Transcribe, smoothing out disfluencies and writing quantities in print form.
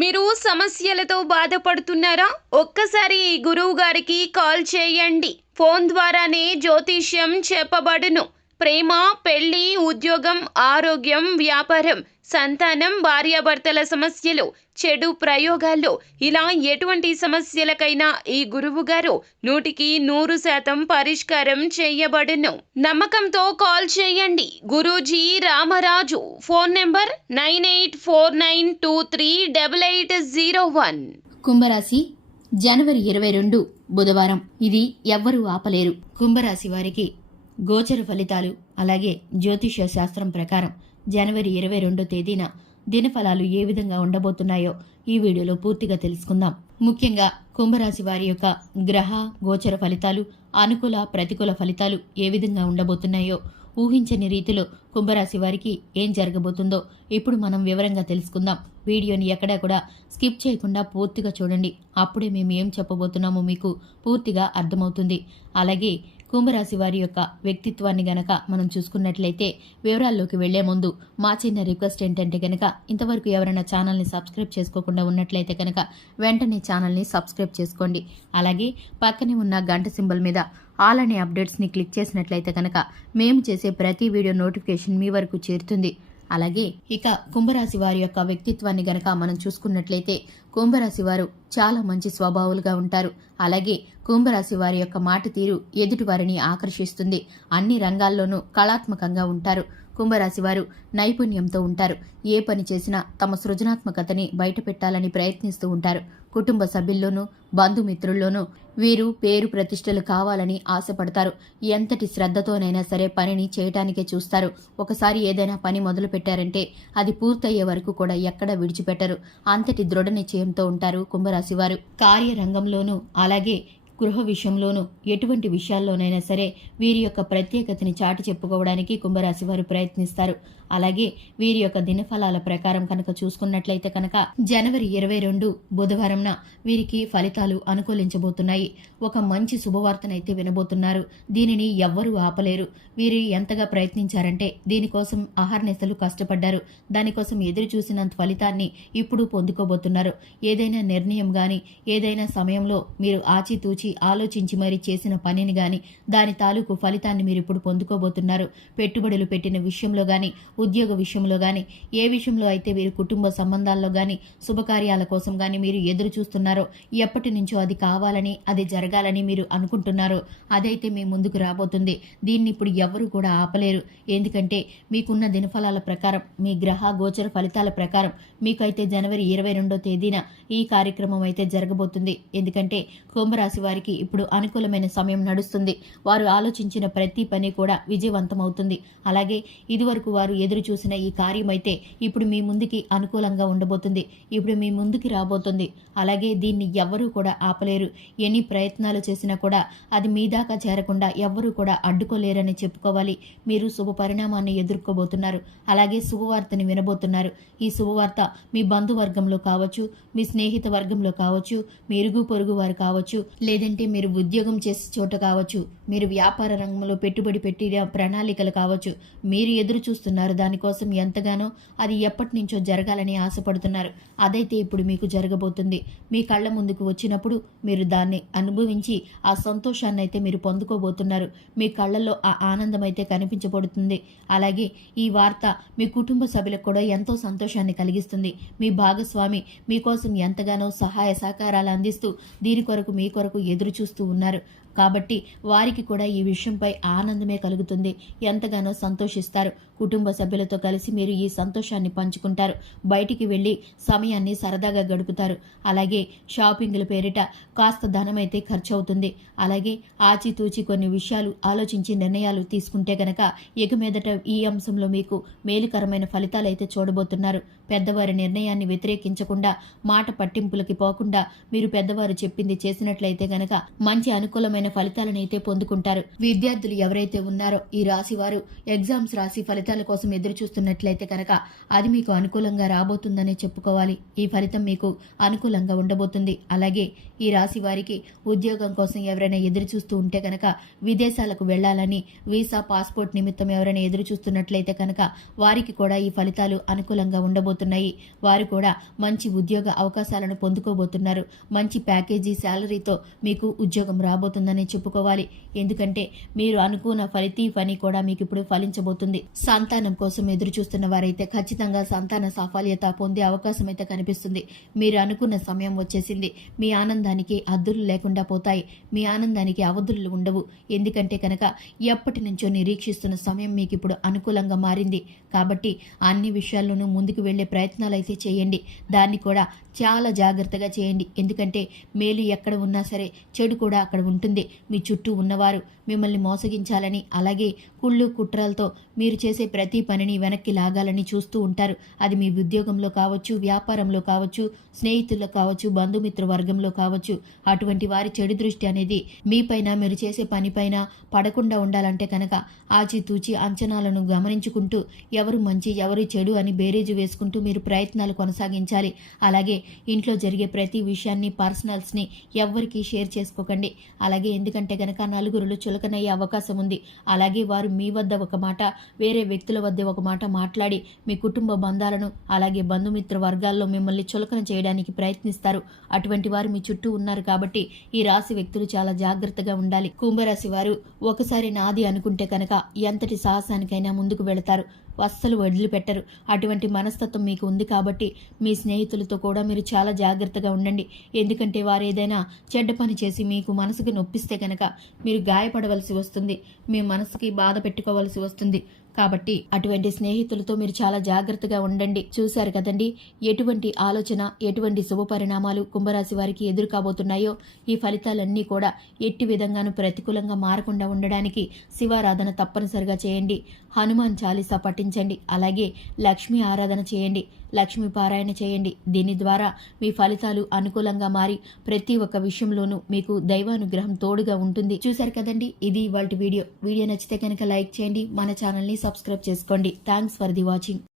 మీరు సమస్యలతో బాధపడుతున్నారా? ఒక్కసారి ఈ గురువు గారికి కాల్ చేయండి. ఫోన్ ద్వారానే జ్యోతిష్యం చెప్పబడును. ప్రేమ, పెళ్లి, ఉద్యోగం, ఆరోగ్యం, వ్యాపారం, సంతానం, భార్యాభర్తల సమస్యలు, చెడు ప్రయోగాలు, ఇలా ఎటువంటి సమస్యలకైనా ఈ గురువు గారు 100% పరిష్కారం చేయబడును. నమ్మకంతో కాల్ చేయండి. గురూజీ రామరాజు. Phone number 9849238801. కుంభరాశి జనవరి 22 బుధవారం. ఇది ఎవ్వరూ ఆపలేరు. కుంభరాశి వారికి గోచర ఫలితాలు అలాగే జ్యోతిష్య శాస్త్రం ప్రకారం జనవరి 22 తేదీన దినఫలాలు ఏ విధంగా ఉండబోతున్నాయో ఈ వీడియోలో పూర్తిగా తెలుసుకుందాం. ముఖ్యంగా కుంభరాశి వారి యొక్క గ్రహ గోచర ఫలితాలు, అనుకూల ప్రతికూల ఫలితాలు ఏ విధంగా ఉండబోతున్నాయో, ఊహించని రీతిలో కుంభరాశి వారికి ఏం జరగబోతుందో ఇప్పుడు మనం వివరంగా తెలుసుకుందాం. వీడియోని ఎక్కడా కూడా స్కిప్ చేయకుండా పూర్తిగా చూడండి. అప్పుడే మేము ఏం చెప్పబోతున్నామో మీకు పూర్తిగా అర్థమవుతుంది. అలాగే కుంభరాశి వారి యొక్క వ్యక్తిత్వాన్ని గనక మనం చూసుకున్నట్లయితే వివరాల్లోకి వెళ్లే ముందు మా చిన్న రిక్వెస్ట్ ఏంటంటే గనక ఇంతవరకు ఎవరైనా ఛానల్ని సబ్స్క్రైబ్ చేసుకోకుండా ఉన్నట్లయితే కనుక వెంటనే ఛానల్ని సబ్స్క్రైబ్ చేసుకోండి. అలాగే పక్కనే ఉన్న గంట సింబల్ మీద ఆల్ అనే అప్డేట్స్ని క్లిక్ చేసినట్లయితే కనుక మేము చేసే ప్రతి వీడియో నోటిఫికేషన్ మీ వరకు చేరుతుంది. అలాగే ఇక కుంభరాశి వారి యొక్క వ్యక్తిత్వాన్ని గనక మనం చూసుకున్నట్లయితే కుంభరాశి వారు చాలా మంచి స్వభావాలుగా ఉంటారు. అలాగే కుంభరాశి వారి యొక్క మాట తీరు ఎదుటి వారిని ఆకర్షిస్తుంది. అన్ని రంగాల్లోనూ కళాత్మకంగా ఉంటారు. కుంభరాశి వారు నైపుణ్యంతో ఉంటారు. ఏ పని చేసినా తమ సృజనాత్మకతని బయటపెట్టాలని ప్రయత్నిస్తూ ఉంటారు. కుటుంబ సభ్యుల్లోనూ బంధుమిత్రుల్లోనూ వీరు పేరు ప్రతిష్టలు కావాలని ఆశపడతారు. ఎంతటి శ్రద్ధతోనైనా సరే పనిని చేయటానికే చూస్తారు. ఒకసారి ఏదైనా పని మొదలు పెట్టారంటే అది పూర్తయ్యే వరకు కూడా ఎక్కడా విడిచిపెట్టరు. అంతటి దృఢ నిశ్చయంతో ఉంటారు కుంభరాశి వారు. కార్యరంగంలోనూ అలాగే గృహ విషయంలోనూ ఎటువంటి విషయాల్లోనైనా సరే వీరి యొక్క ప్రత్యేకతని చాటి చెప్పుకోవడానికి కుంభరాశి వారు ప్రయత్నిస్తారు. అలాగే వీరి యొక్క దినఫలాల ప్రకారం కనుక చూసుకున్నట్లయితే కనుక జనవరి 22 బుధవారంన వీరికి ఫలితాలు అనుకూలించబోతున్నాయి. ఒక మంచి శుభవార్తనైతే వినబోతున్నారు. దీనిని ఎవ్వరూ ఆపలేరు. వీరు ఎంతగా ప్రయత్నించారంటే దీనికోసం అహర్నిశలు కష్టపడ్డారు. దానికోసం ఎదురు చూసినంత ఫలితాన్ని ఇప్పుడు పొందుకోబోతున్నారు. ఏదైనా నిర్ణయం గాని ఏదైనా సమయంలో మీరు ఆచితూచి ఆలోచించి మరీ చేసిన పనిని గాని దాని తాలూకు ఫలితాన్ని మీరు ఇప్పుడు పొందుకోబోతున్నారు. పెట్టుబడులు పెట్టిన విషయంలో గాని ఉద్యోగ విషయంలో గాని ఏ విషయంలో అయితే వీరు కుటుంబ సంబంధాల్లో గాని శుభకార్యాల కోసం గాని మీరు ఎదురు చూస్తున్నారో, ఎప్పటి నుంచో అది కావాలని అది జరగాలని మీరు అనుకుంటున్నారో అదైతే మీ ముందుకు రాబోతుంది. దీన్ని ఇప్పుడు ఎవరు కూడా ఆపలేరు. ఎందుకంటే మీకున్న దినఫలాల ప్రకారం మీ గ్రహ గోచర ఫలితాల ప్రకారం మీకైతే జనవరి 22 తేదీన ఈ కార్యక్రమం అయితే జరగబోతుంది. ఎందుకంటే కుంభరాశి వారికి ఇప్పుడు అనుకూలమైన సమయం నడుస్తుంది. వారు ఆలోచించిన ప్రతి పని కూడా విజయవంతమవుతుంది. అలాగే ఇదివరకు వారు ఎదురు చూసిన ఈ కార్యం అయితే ఇప్పుడు మీ ముందుకి అనుకూలంగా ఉండబోతుంది. ఇప్పుడు మీ ముందుకి రాబోతుంది. అలాగే దీన్ని ఎవ్వరూ కూడా ఆపలేరు. ఎన్ని ప్రయత్నాలు చేసినా కూడా అది మీ దాకా చేరకుండా ఎవ్వరూ కూడా అడ్డుకోలేరని చెప్పుకోవాలి. మీరు శుభ పరిణామాన్ని ఎదుర్కోబోతున్నారు. అలాగే శుభవార్తని వినబోతున్నారు. ఈ శుభవార్త మీ బంధువర్గంలో కావచ్చు, మీ స్నేహిత వర్గంలో కావచ్చు, మీ ఇరుగు పొరుగు వారు కావచ్చు, లేదంటే మీరు ఉద్యోగం చేసే చోట కావచ్చు, మీరు వ్యాపార రంగంలో పెట్టుబడి పెట్టిన ప్రణాళికలు కావచ్చు, మీరు ఎదురు చూస్తున్నారు దానికోసం ఎంతగానో. అది ఎప్పటి నుంచో జరగాలని ఆశపడుతున్నారు. అదైతే ఇప్పుడు మీకు జరగబోతుంది. మీ కళ్ళ ముందుకు వచ్చినప్పుడు మీరు దాన్ని అనుభవించి ఆ సంతోషాన్ని అయితే మీరు పొందుకోబోతున్నారు. మీ కళ్ళల్లో ఆ ఆనందం అయితే కనిపించబడుతుంది. అలాగే ఈ వార్త మీ కుటుంబ సభ్యులకు కూడా ఎంతో సంతోషాన్ని కలిగిస్తుంది. మీ భాగస్వామి మీకోసం ఎంతగానో సహాయ సహకారాలు అందిస్తూ దీని కొరకు మీ కొరకు ఎదురు చూస్తూ ఉన్నారు. కాబట్టి వారికి కూడా ఈ విషయంపై ఆనందమే కలుగుతుంది. ఎంతగానో సంతోషిస్తారు. కుటుంబ సభ్యులతో కలిసి మీరు ఈ సంతోషాన్ని పంచుకుంటారు. బయటికి వెళ్ళి సమయాన్ని సరదాగా గడుపుతారు. అలాగే షాపింగ్ల పేరిట కాస్త ధనం అయితే ఖర్చు అవుతుంది. అలాగే ఆచితూచి కొన్ని విషయాలు ఆలోచించి నిర్ణయాలు తీసుకుంటే గనక ఇక మీదట ఈ అంశంలో మీకు మేలుకరమైన ఫలితాలు అయితే చూడబోతున్నారు. పెద్దవారి నిర్ణయాన్ని వ్యతిరేకించకుండా, మాట పట్టింపులకి పోకుండా మీరు పెద్దవారు చెప్పింది చేసినట్లయితే గనక మంచి అనుకూలమైన అనుకూలమైన ఫలితాలను అయితే పొందుకుంటారు. విద్యార్థులు ఎవరైతే ఉన్నారో ఈ రాశి వారు ఎగ్జామ్స్ రాసి ఫలితాల కోసం ఎదురు చూస్తున్నట్లయితే కనుక అది మీకు అనుకూలంగా రాబోతుందనే చెప్పుకోవాలి. ఈ ఫలితం మీకు అనుకూలంగా ఉండబోతుంది. అలాగే ఈ రాశి వారికి ఉద్యోగం కోసం ఎవరైనా ఎదురు చూస్తూ ఉంటే కనుక విదేశాలకు వెళ్లాలని వీసా పాస్పోర్ట్ నిమిత్తం ఎవరైనా ఎదురు చూస్తున్నట్లయితే కనుక వారికి కూడా ఈ ఫలితాలు అనుకూలంగా ఉండబోతున్నాయి. వారు కూడా మంచి ఉద్యోగ అవకాశాలను పొందుకోబోతున్నారు. మంచి ప్యాకేజీ శాలరీతో మీకు ఉద్యోగం రాబోతుందని చెప్పుకోవాలి. ఎందుకంటే మీరు అనుకున్న ప్రతి పని కూడా మీకు ఇప్పుడు ఫలించబోతుంది. సంతానం కోసం ఎదురు చూస్తున్న వారైతే ఖచ్చితంగా సంతాన సాఫల్యత పొందే అవకాశం అయితే కనిపిస్తుంది. మీరు అనుకున్న సమయం వచ్చేసింది. మీ ఆనందానికి హద్దులు లేకుండా పోతాయి. మీ ఆనందానికి అవధులు ఉండవు. ఎందుకంటే కనుక ఎప్పటి నుంచో నిరీక్షిస్తున్న సమయం మీకు ఇప్పుడు అనుకూలంగా మారింది. కాబట్టి అన్ని విషయాల్లోనూ ముందుకు వెళ్లే ప్రయత్నాలు అయితే చేయండి. దాన్ని కూడా చాలా జాగ్రత్తగా చేయండి. ఎందుకంటే మేలు ఎక్కడ ఉన్నా సరే చెడు కూడా అక్కడ ఉంటుంది. మీ చుట్టూ ఉన్నవారు మిమ్మల్ని మోసగించాలని అలాగే కుళ్ళు కుట్రలతో మీరు చేసే ప్రతి పనిని వెనక్కి లాగాలని చూస్తూ ఉంటారు. అది మీ ఉద్యోగంలో కావచ్చు, వ్యాపారంలో కావచ్చు, స్నేహితుల్లో కావచ్చు, బంధుమిత్ర వర్గంలో కావచ్చు. అటువంటి వారి చెడు దృష్టి అనేది మీపైన మీరు చేసే పనిపైన పడకుండా ఉండాలంటే కనుక ఆచితూచి అంచనాలను గమనించుకుంటూ ఎవరు మంచి ఎవరు చెడు అని బేరీజు వేసుకుంటూ మీరు ప్రయత్నాలు కొనసాగించాలి. అలాగే ఇంట్లో జరిగే ప్రతి విషయాన్ని పర్సనల్స్ని ఎవ్వరికీ షేర్ చేసుకోకండి. అలాగే ఎందుకంటే కనుక నలుగురులు చులకనయ్యే అవకాశం ఉంది. అలాగే వారు మీ వద్ద ఒక మాట వేరే వ్యక్తుల వద్ద ఒక మాట మాట్లాడి మీ కుటుంబ బంధాలను అలాగే బంధుమిత్ర వర్గాల్లో మిమ్మల్ని చులకన చేయడానికి ప్రయత్నిస్తారు. అటువంటి వారు మీ చుట్టూ ఉన్నారు. కాబట్టి ఈ రాశి వ్యక్తులు చాలా జాగ్రత్తగా ఉండాలి. కుంభరాశి వారు ఒకసారి నాది అనుకుంటే కనుక ఎంతటి సాహసానికైనా ముందుకు వెళతారు. అస్సలు వదిలిపెట్టరు. అటువంటి మనస్తత్వం మీకు ఉంది. కాబట్టి మీ స్నేహితులతో కూడా మీరు చాలా జాగ్రత్తగా ఉండండి. ఎందుకంటే వారు ఏదైనా చెడ్డ పని చేసి మీకు మనసుకి నొప్పిస్తే కనుక మీరు గాయపడవలసి వస్తుంది. మీ మనసుకి బాధ పెట్టుకోవలసి వస్తుంది. కాబట్టి అటువంటి స్నేహితులతో మీరు చాలా జాగ్రత్తగా ఉండండి. చూశారు కదండి ఎటువంటి ఆలోచన ఎటువంటి శుభ పరిణామాలు కుంభరాశి వారికి ఎదురు కాబోతున్నాయో. ఈ ఫలితాలన్నీ కూడా ఎట్టి విధంగానూ ప్రతికూలంగా మారకుండా ఉండడానికి శివారాధన తప్పనిసరిగా చేయండి. హనుమాన్ చాలీసా పఠించండి. అలాగే లక్ష్మీ ఆరాధన చేయండి. లక్ష్మీ పారాయణ చేయండి. దీని ద్వారా మీ ఫలితాలు అనుకూలంగా మారి ప్రతి ఒక్క విషయంలోనూ మీకు దైవానుగ్రహం తోడుగా ఉంటుంది. చూశారు కదండి ఇది ఇవాల్టి వీడియో. వీడియో నచ్చితే కనుక లైక్ చేయండి. మన ఛానల్ని సబ్స్క్రైబ్ చేసుకోండి. Thanks for the watching.